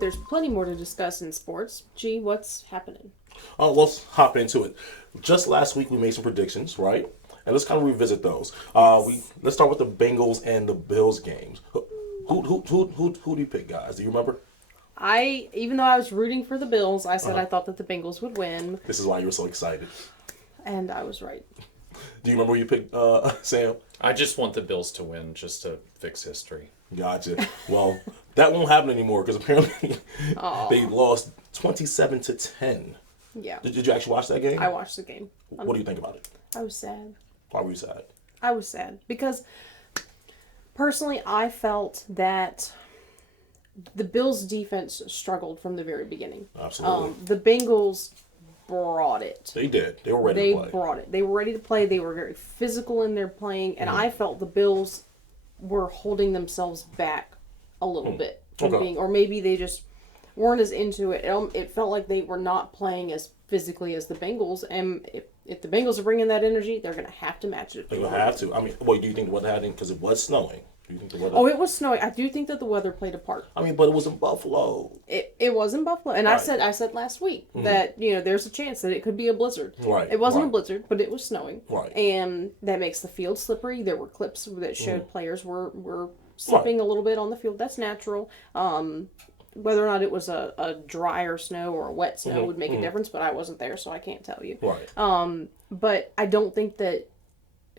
there's plenty more to discuss in sports. Gee, what's happening? Let's hop into it. Just last week we made some predictions, right? And let's kind of revisit those. Let's start with the Bengals and the Bills games. Who do you pick, guys? Do you remember? Even though I was rooting for the Bills, I said I thought that the Bengals would win. This is why you were so excited. And I was right. Do you remember who you picked, Sam? I just want the Bills to win just to fix history. Gotcha. Well, that won't happen anymore because apparently they lost 27-10. Yeah. Did you actually watch that game? I watched the game. What do you think about it? I was sad. Why were you sad? I was sad because personally I felt that the Bills' defense struggled from the very beginning. Absolutely. The Bengals brought it. They did. They were ready to play. They brought it. They were ready to play. They were very physical in their playing, and I felt the Bills were holding themselves back a little bit from being, or maybe they just weren't as into it. It felt like they were not playing as physically as the Bengals, and if the Bengals are bringing that energy, they're going to have to match it. They're going to have to. I mean, do you think the weather had anything? Because it was snowing. Do you think the weather? Oh, it was snowing. I do think that the weather played a part. I mean, but it was in Buffalo. It was in Buffalo, and Right. I said last week that there's a chance that it could be a blizzard. Right. It wasn't right. a blizzard, but it was snowing. Right. And that makes the field slippery. There were clips that showed players were slipping a little bit on the field. That's natural. Whether or not it was a drier snow or a wet snow would make a difference, but I wasn't there, so I can't tell you. Right. But I don't think that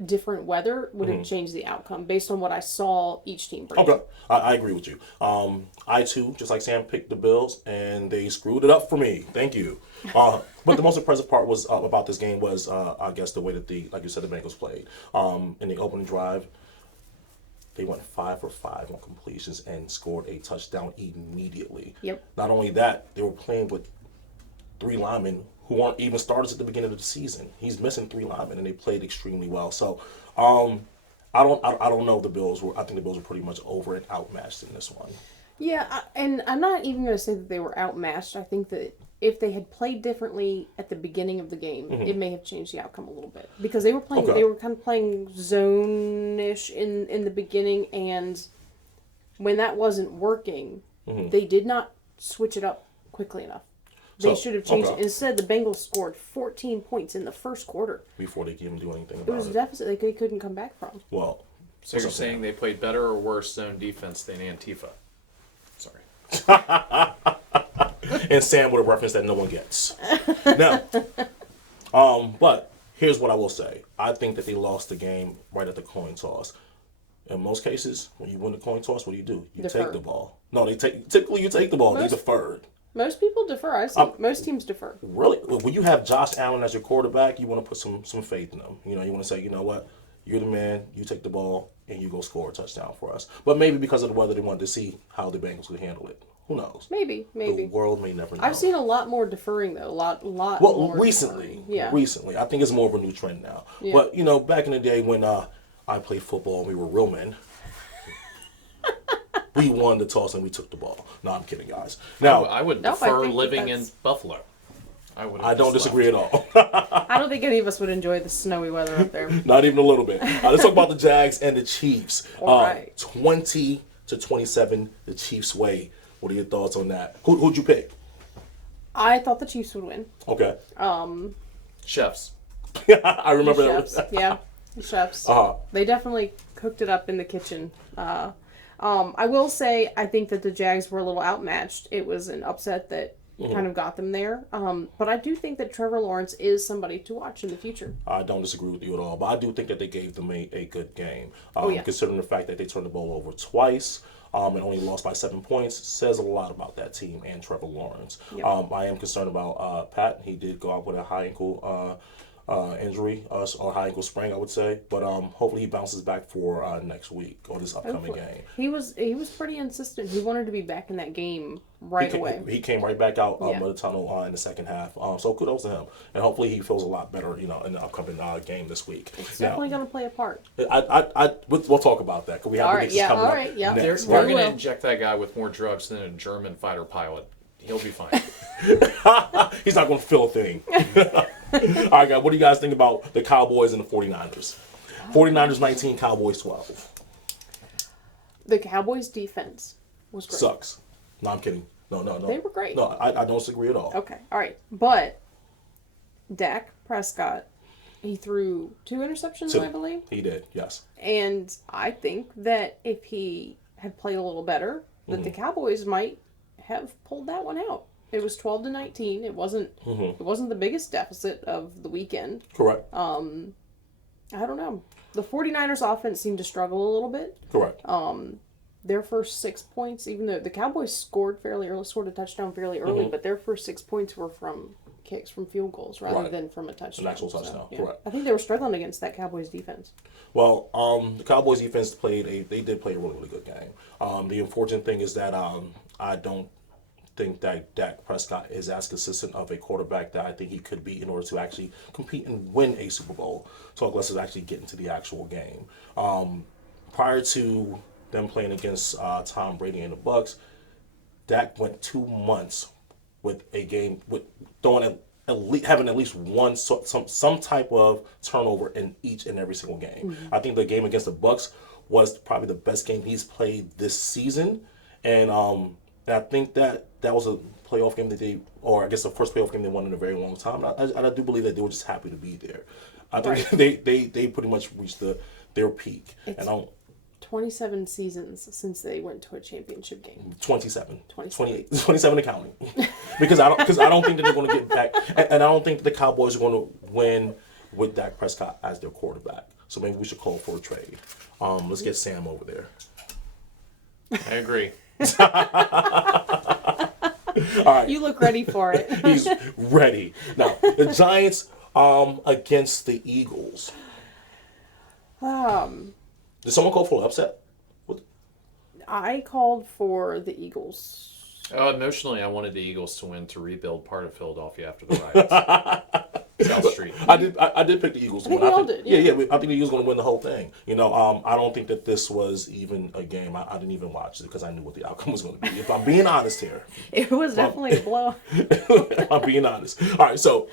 different weather would have changed the outcome based on what I saw each team bring. Okay, I agree with you. I too, just like Sam, picked the Bills, and they screwed it up for me. Thank you. But the most impressive part was about this game was, I guess, the way that like you said, the Bengals played. In the opening drive, they went 5 for 5 on completions and scored a touchdown immediately. Yep. Not only that, they were playing with 3 linemen who aren't even starters at the beginning of the season. He's missing 3 linemen, and they played extremely well. So, I don't know if the Bills were. I think the Bills were pretty much over and outmatched in this one. Yeah, and I'm not even going to say that they were outmatched. I think that if they had played differently at the beginning of the game, it may have changed the outcome a little bit because they were playing. Okay. They were kind of playing zone-ish in the beginning, and when that wasn't working, they did not switch it up quickly enough. They should have changed it. Instead, the Bengals scored 14 points in the first quarter. Before they could even do anything It about was a it. deficit they couldn't come back from. Well, So you're saying they played better or worse zone defense than Antifa? Sorry. and Sam with a reference that no one gets. Now, but here's what I will say. I think that they lost the game right at the coin toss. In most cases, when you win the coin toss, what do? You Defer. take the ball. No, typically you take the ball. They deferred. Most people defer. I see. Most teams defer. Really? When you have Josh Allen as your quarterback, you want to put some faith in him. You want to say, you know what? You're the man. You take the ball, and you go score a touchdown for us. But maybe because of the weather, they wanted to see how the Bengals could handle it. Who knows? Maybe. The world may never know. I've seen a lot more deferring, though. A lot Well, more recently. deferring. Yeah. Recently. I think it's more of a new trend now. Yeah. But, back in the day when I played football and we were real men, we won the toss and we took the ball. No, I'm kidding, guys. Now, I would No, I prefer think living in that's- Buffalo. I don't disagree at all. I don't think any of us would enjoy the snowy weather up there. Not even a little bit. Let's talk about the Jags and the Chiefs. All right. 20-27, the Chiefs' way. What are your thoughts on that? Who'd you pick? I thought the Chiefs would win. Okay. Chefs. I remember Chefs. that. Yeah, the chefs. Uh-huh. They definitely cooked it up in the kitchen. I will say I think that the Jags were a little outmatched. It was an upset that kind of got them there. But I do think that Trevor Lawrence is somebody to watch in the future. I don't disagree with you at all, but I do think that they gave them a good game. Yeah. Considering the fact that they turned the ball over twice and only lost by 7 points, says a lot about that team and Trevor Lawrence. Yep. I am concerned about Pat. He did go out with a high ankle injury, or high ankle sprain, I would say. But hopefully he bounces back for next week or this upcoming game. He was pretty insistent. He wanted to be back in that game right away. He came right back out Yeah. of the tunnel in the second half. So kudos to him, and hopefully he feels a lot better, in the upcoming game this week. It's definitely going to play a part. We'll talk about that because we have All right, predictions yeah, coming all up right, yeah. They're next. going will. to inject that guy with more drugs than a German fighter pilot. He'll be fine. He's not going to feel a thing. All right, guys, what do you guys think about the Cowboys and the 49ers? 49ers 19, Cowboys 12. The Cowboys' defense was great. Sucks. No, I'm kidding. No. They were great. No, I don't disagree at all. Okay, all right. But Dak Prescott, he threw 2 interceptions, I believe. He did, yes. And I think that if he had played a little better, that the Cowboys might have pulled that one out. It was 12-19. It wasn't the biggest deficit of the weekend. Correct. I don't know. The 49ers offense seemed to struggle a little bit. Correct. Their first 6 points, even though the Cowboys scored a touchdown fairly early, but their first 6 points were from kicks, from field goals, rather than from a touchdown. An actual touchdown, correct. I think they were struggling against that Cowboys defense. Well, the Cowboys defense did play a really, really good game. The unfortunate thing is that I don't think that Dak Prescott is as consistent of a quarterback that I think he could be in order to actually compete and win a Super Bowl. So let's actually get into the actual game. Prior to them playing against Tom Brady and the Bucs, Dak went 2 months with a game with having at least one some type of turnover in each and every single game. I think the game against the Bucs was probably the best game he's played this season, and I think that was a playoff game or I guess the first playoff game they won in a very long time. I do believe that they were just happy to be there. I think they pretty much reached their peak. It's 27 seasons since they went to a championship game. 27. 27 and counting. because I don't think that they're going to get back, and I don't think the Cowboys are going to win with Dak Prescott as their quarterback. So maybe we should call for a trade. Let's get Sam over there. I agree. All right. You look ready for it. He's ready. Now, the Giants against the Eagles. Did someone call for an upset? I called for the Eagles. Emotionally, I wanted the Eagles to win to rebuild part of Philadelphia after the riots. South Street. I did pick the Eagles to win. We all did. Yeah. I think the Eagles going to win the whole thing. I don't think that this was even a game. I didn't even watch it because I knew what the outcome was going to be. If I'm being honest here. It was definitely a blow. I'm being honest. All right, so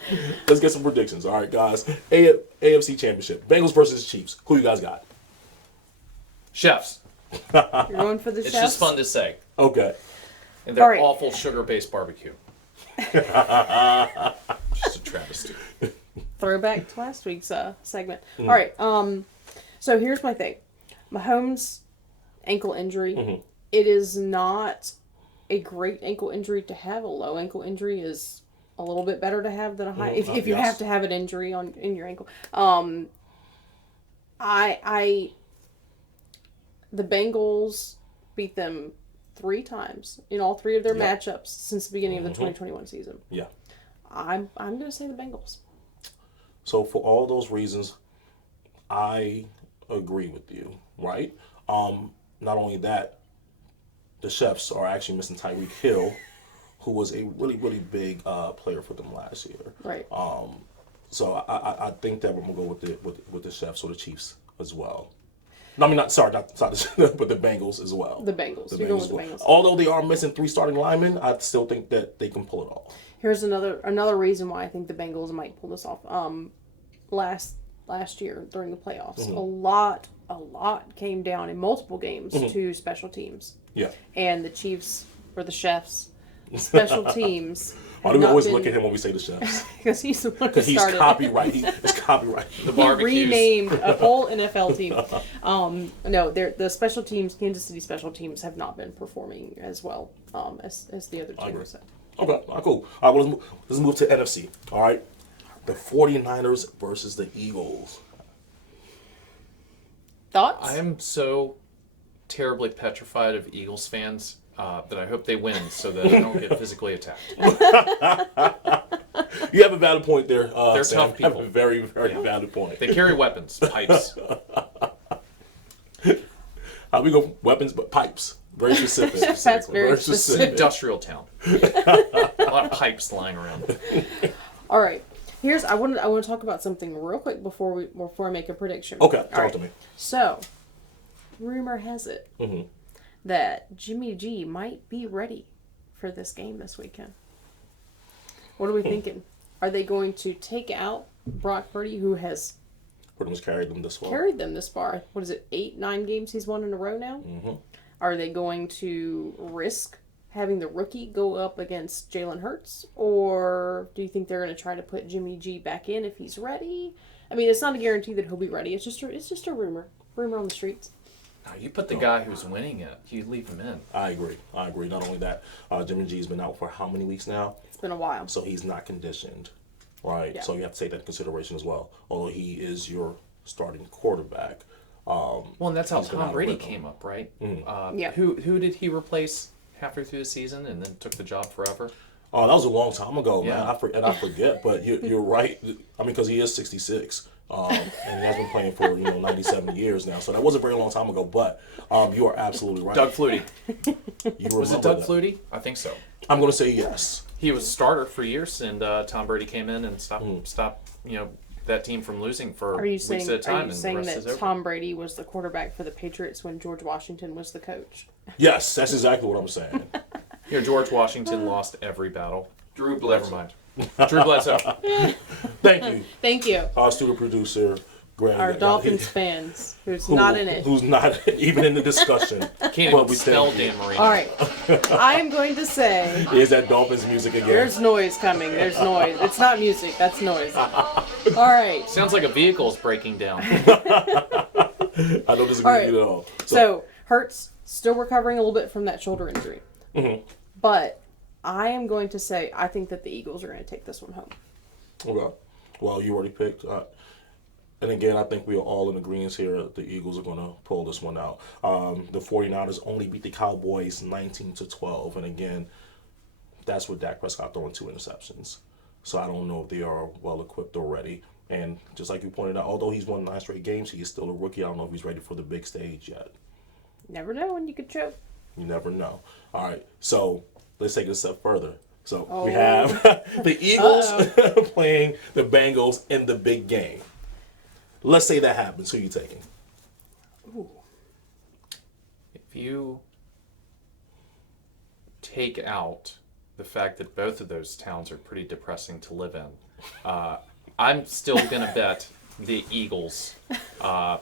let's get some predictions. All right, guys. AFC Championship. Bengals versus Chiefs. Who you guys got? Chefs. You're going for the It's Chefs? just fun to say. Okay. And their All right. awful sugar-based barbecue. Just a travesty. Throwback to last week's segment. All right. So here's my thing. Mahomes' ankle injury. It is not a great ankle injury to have. A low ankle injury is a little bit better to have than a high. If you have to have an injury in your ankle. The Bengals beat them 3 times in all 3 of their matchups since the beginning of the 2021 season. Yeah. I'm going to say the Bengals. So for all those reasons, I agree with you, right? Not only that, the Chefs are actually missing Tyreek Hill, who was a really, really big player for them last year. Right. So I think that we're going to go with the Chefs or the Chiefs as well. No, I mean, not but the Bengals as well. The Bengals. You're going with the Bengals. Although they are missing 3 starting linemen, I still think that they can pull it off. Here's another reason why I think the Bengals might pull this off. Last year during the playoffs, a lot came down in multiple games to special teams. Yeah. And the Chiefs or the Chefs, special teams. Why do we always look at him when we say the Chefs? Because he's the one who started. Because he's copyright. It's copyright. The barbecues. He renamed a whole NFL team. No, the special teams, Kansas City special teams, have not been performing as well as the other teams. Okay, cool. All right, well, let's move to NFC. All right, the 49ers versus the Eagles. Thoughts? I am so terribly petrified of Eagles fans that I hope they win so that I don't get physically attacked. You have a valid point there. They're Sam. tough people. You have a very, very valid point. They carry weapons, pipes. We go weapons, but pipes. Very specific. That's very specific. Industrial town. A lot of pipes lying around. All right. I want to talk about something real quick before I make a prediction. Okay, talk to me. So, rumor has it that Jimmy G might be ready for this game this weekend. What are we thinking? Are they going to take out Brock Purdy, who has pretty much carried them this far? What is it, 8, 9 games he's won in a row now? Are they going to risk having the rookie go up against Jalen Hurts, or do you think they're going to try to put Jimmy G back in if he's ready? I mean, it's not a guarantee that he'll be ready. It's just a rumor on the streets. No, you put the guy who's winning it. You leave him in. I agree. Not only that, Jimmy G's been out for how many weeks now? It's been a while. So he's not conditioned, right? Yeah. So you have to take that into consideration as well. Although he is your starting quarterback. Well, and that's how He's been out Tom of Brady rhythm. came up, right? Yeah. Who did he replace halfway through the season and then took the job forever? Oh, that was a long time ago, man. Yeah. I forget, but you're right. I mean, because he is 66, and he has been playing for 97 years now. So that was a very long time ago. But you are absolutely right. Doug Flutie. You Was it remember Doug that. Flutie? I think so. I'm going to say yes. He was starter for years, and Tom Brady came in and stopped that team from losing for Are you weeks saying, at a time, are you and the saying rest is that over. Tom Brady was the quarterback for the Patriots when George Washington was the coach? Yes, that's exactly what I'm saying. George Washington lost every battle. Drew Bledsoe. Never mind. Drew Bledsoe. Thank you, Thank you. our studio producer, Greg. Our Dolphins fans, who's not in it. Who's not even in the discussion. Can't But even we spell thank you. Dan Marino. All right. I am going to say Is that Dolphins music again? there's noise coming. There's noise. It's not music. That's noise. All right. Sounds like a vehicle's breaking down. I don't disagree All with you right. at all. So Hurts still recovering a little bit from that shoulder injury. But I am going to say I think that the Eagles are going to take this one home. Okay. Well, you already picked. And again, I think we are all in agreement here. The Eagles are going to pull this one out. The 49ers only beat the Cowboys 19-12. And again, that's with Dak Prescott throwing 2 interceptions. So I don't know if they are well equipped or ready. And just like you pointed out, although he's won 9 straight games, he is still a rookie. I don't know if he's ready for the big stage yet. Never know when you could choke. You never know. All right, so let's take it a step further. So we Oh. have the Eagles playing the Bengals in the big game. Let's say that happens. Who you taking? Ooh. If you take out the fact that both of those towns are pretty depressing to live in, I'm still going to bet the Eagles. Have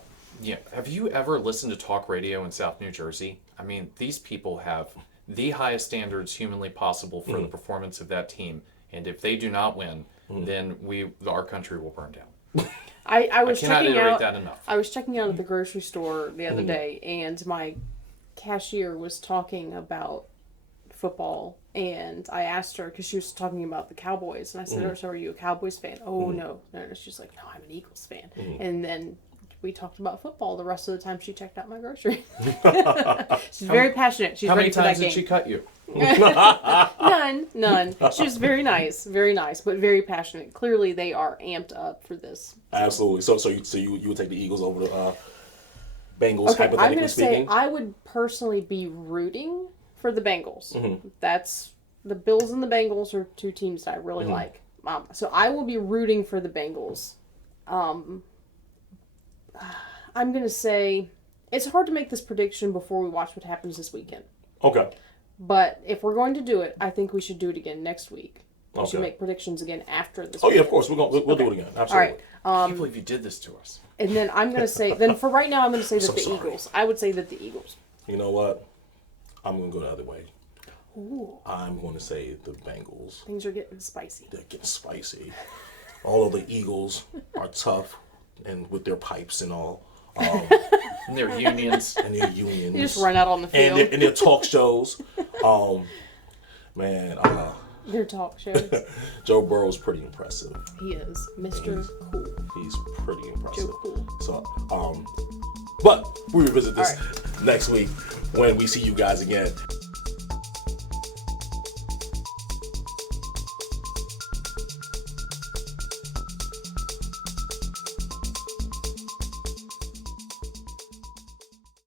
you ever listened to talk radio in South New Jersey? I mean, these people have the highest standards humanly possible for the performance of that team. And if they do not win, then our country will burn down. I was cannot checking iterate out. that enough. I was checking out at the grocery store the other day, and my cashier was talking about football, and I asked her because she was talking about the Cowboys, and I said, "Oh, so are you a Cowboys fan?" "Oh, no." She's like, "No, I'm an Eagles fan." And then we talked about football the rest of the time she checked out my groceries. She's very passionate. She's How ready many for times that did game. she cut you? None. She was very nice, but very passionate. Clearly, they are amped up for this. Absolutely. So you would take the Eagles over the Bengals, Okay, I'm hypothetically going to say speaking? I would personally be rooting for the Bengals. Mm-hmm. That's the Bills and the Bengals are 2 teams that I really like. So I will be rooting for the Bengals. I'm going to say it's hard to make this prediction before we watch what happens this weekend. Okay. But if we're going to do it, I think we should do it again next week. We should Okay. make predictions again after this. Oh, yeah, of weekend. course. We'll do it again. All Absolutely. right. I can't believe you did this to us. And then I'm going to say, then for right now, I'm going to say that So the sorry. Eagles. I would say that the Eagles. You know what? I'm going to go the other way. Ooh, I'm going to say the Bengals. things are getting spicy. They're getting spicy. Although the Eagles are tough and with their pipes and all, And their unions. and their unions. You just run out on the field. and their talk shows. Man, Their talk shows. Joe Burrow's pretty impressive. He is Mr. Cool. He's pretty impressive. Joe Cool. So, but we revisit this next week when we see you guys again.